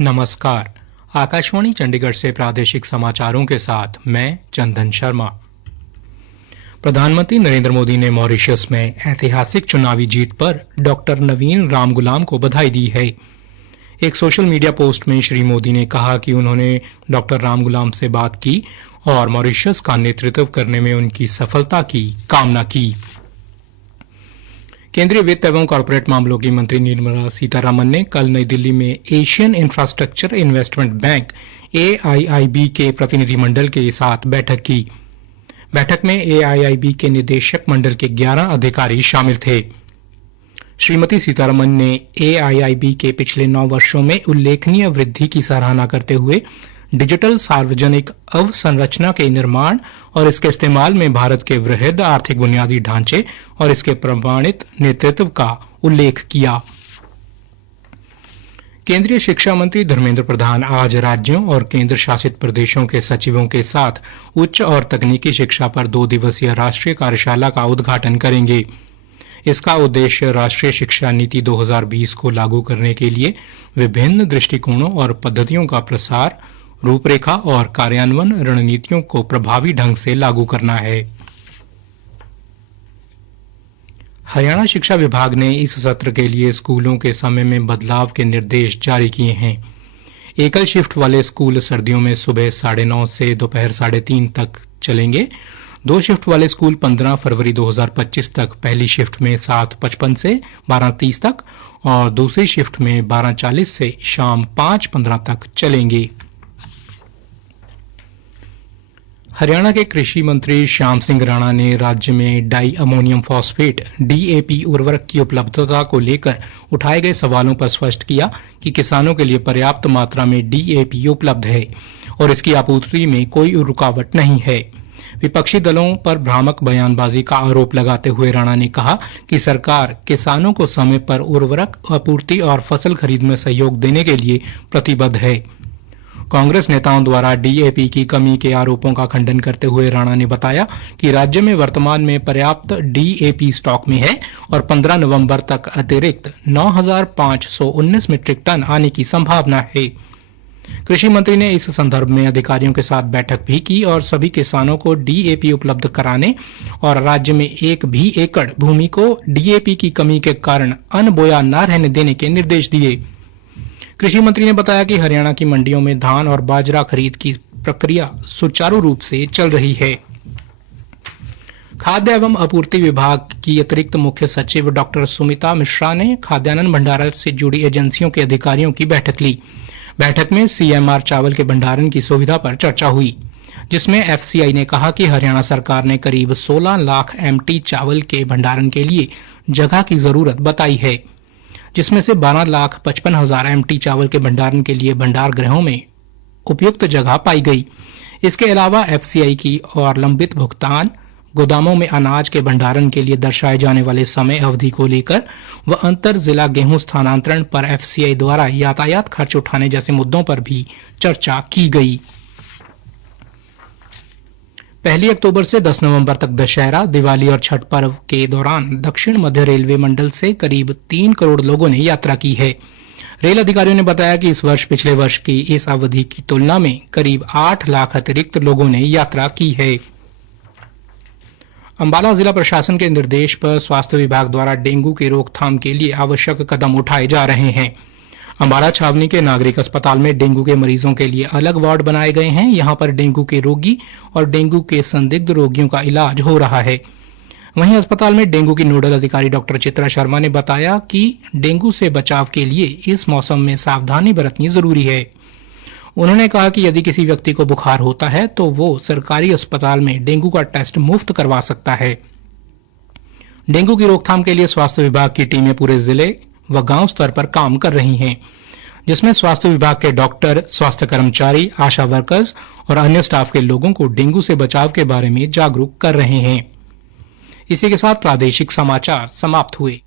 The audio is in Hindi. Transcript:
नमस्कार। आकाशवाणी चंडीगढ़ से प्रादेशिक समाचारों के साथ मैं चंदन शर्मा। प्रधानमंत्री नरेंद्र मोदी ने मॉरिशस में ऐतिहासिक चुनावी जीत पर डॉक्टर नवीन रामगुलाम को बधाई दी है। एक सोशल मीडिया पोस्ट में श्री मोदी ने कहा कि उन्होंने डॉक्टर रामगुलाम से बात की और मॉरिशस का नेतृत्व करने में उनकी सफलता की कामना की। केंद्रीय वित्त एवं कॉरपोरेट मामलों की मंत्री निर्मला सीतारमण ने कल नई दिल्ली में Asian infrastructure investment bank AIIB के प्रतिनिधिमंडल के साथ बैठक की। बैठक में AIIB के निदेशक मंडल के 11 अधिकारी शामिल थे। श्रीमती सीतारमण ने AIIB के पिछले 9 वर्षों में उल्लेखनीय वृद्धि की सराहना करते हुए डिजिटल सार्वजनिक अवसंरचना के निर्माण और इसके इस्तेमाल में भारत के वृहद आर्थिक बुनियादी ढांचे और इसके प्रमाणित नेतृत्व का उल्लेख किया। केंद्रीय शिक्षा मंत्री धर्मेंद्र प्रधान आज राज्यों और केंद्र शासित प्रदेशों के सचिवों के साथ उच्च और तकनीकी शिक्षा पर 2 दिवसीय राष्ट्रीय कार्यशाला का उद्घाटन करेंगे। इसका उद्देश्य राष्ट्रीय शिक्षा नीति 2020 को लागू करने के लिए विभिन्न दृष्टिकोणों और पद्धतियों का प्रसार, रूपरेखा और कार्यान्वयन रणनीतियों को प्रभावी ढंग से लागू करना है। हरियाणा शिक्षा विभाग ने इस सत्र के लिए स्कूलों के समय में बदलाव के निर्देश जारी किए हैं। एकल शिफ्ट वाले स्कूल सर्दियों में सुबह 9:30 से दोपहर 3:30 तक चलेंगे। 2 शिफ्ट वाले स्कूल 15 फरवरी 2025 तक पहली शिफ्ट में 7:55 से 12:30 तक और दूसरी शिफ्ट में 12:40 से शाम 5:15 तक चलेंगे। हरियाणा के कृषि मंत्री श्याम सिंह राणा ने राज्य में डाई अमोनियम फॉस्फेट DAP उर्वरक की उपलब्धता को लेकर उठाए गए सवालों पर स्पष्ट किया कि किसानों के लिए पर्याप्त मात्रा में DAP उपलब्ध है और इसकी आपूर्ति में कोई रुकावट नहीं है। विपक्षी दलों पर भ्रामक बयानबाजी का आरोप लगाते हुए राणा ने कहा कि सरकार किसानों को समय पर उर्वरक आपूर्ति और फसल खरीद में सहयोग देने के लिए प्रतिबद्ध है। कांग्रेस नेताओं द्वारा DAP की कमी के आरोपों का खंडन करते हुए राणा ने बताया कि राज्य में वर्तमान में पर्याप्त DAP स्टॉक में है और 15 नवंबर तक अतिरिक्त 9,519 मीट्रिक टन आने की संभावना है। कृषि मंत्री ने इस संदर्भ में अधिकारियों के साथ बैठक भी की और सभी किसानों को DAP उपलब्ध कराने और राज्य में एक भी एकड़ भूमि को DAP की कमी के कारण अनबोया न रहने देने के निर्देश दिए। कृषि मंत्री ने बताया कि हरियाणा की मंडियों में धान और बाजरा खरीद की प्रक्रिया सुचारू रूप से चल रही है। खाद्य एवं आपूर्ति विभाग की अतिरिक्त मुख्य सचिव डॉक्टर सुमिता मिश्रा ने खाद्यान्न भंडारण से जुड़ी एजेंसियों के अधिकारियों की बैठक ली। बैठक में CMR चावल के भंडारण की सुविधा पर चर्चा हुई, जिसमें FCI ने कहा कि हरियाणा सरकार ने करीब 16 लाख MT चावल के भंडारण के लिए जगह की जरूरत बताई है, जिसमें से 12,55,000 MT चावल के भंडारण के लिए भंडार गृहों में उपयुक्त जगह पाई गई। इसके अलावा FCI की और लंबित भुगतान, गोदामों में अनाज के भंडारण के लिए दर्शाए जाने वाले समय अवधि को लेकर व अंतर जिला गेहूं स्थानांतरण पर FCI द्वारा यातायात खर्च उठाने जैसे मुद्दों पर भी चर्चा की गई। 1 अक्टूबर से 10 नवंबर तक दशहरा, दिवाली और छठ पर्व के दौरान दक्षिण मध्य रेलवे मंडल से करीब 3 करोड़ लोगों ने यात्रा की है। रेल अधिकारियों ने बताया कि इस वर्ष पिछले वर्ष की इस अवधि की तुलना में करीब 8 लाख अतिरिक्त लोगों ने यात्रा की है। अंबाला जिला प्रशासन के निर्देश पर स्वास्थ्य विभाग द्वारा डेंगू की रोकथाम के लिए आवश्यक कदम उठाए जा रहे हैं। अंबाला छावनी के नागरिक अस्पताल में डेंगू के मरीजों के लिए अलग वार्ड बनाए गए हैं। यहां पर डेंगू के रोगी और डेंगू के संदिग्ध रोगियों का इलाज हो रहा है। वहीं अस्पताल में डेंगू की नोडल अधिकारी डॉक्टर चित्रा शर्मा ने बताया कि डेंगू से बचाव के लिए इस मौसम में सावधानी बरतनी जरूरी है। उन्होंने कहा कि यदि किसी व्यक्ति को बुखार होता है तो वो सरकारी अस्पताल में डेंगू का टेस्ट मुफ्त करवा सकता है। डेंगू की रोकथाम के लिए स्वास्थ्य विभाग की टीमें पूरे जिले व गांव स्तर पर काम कर रही हैं, जिसमें स्वास्थ्य विभाग के डॉक्टर, स्वास्थ्य कर्मचारी, आशा वर्कर्स और अन्य स्टाफ के लोगों को डेंगू से बचाव के बारे में जागरूक कर रहे हैं। इसी के साथ प्रादेशिक समाचार समाप्त हुए।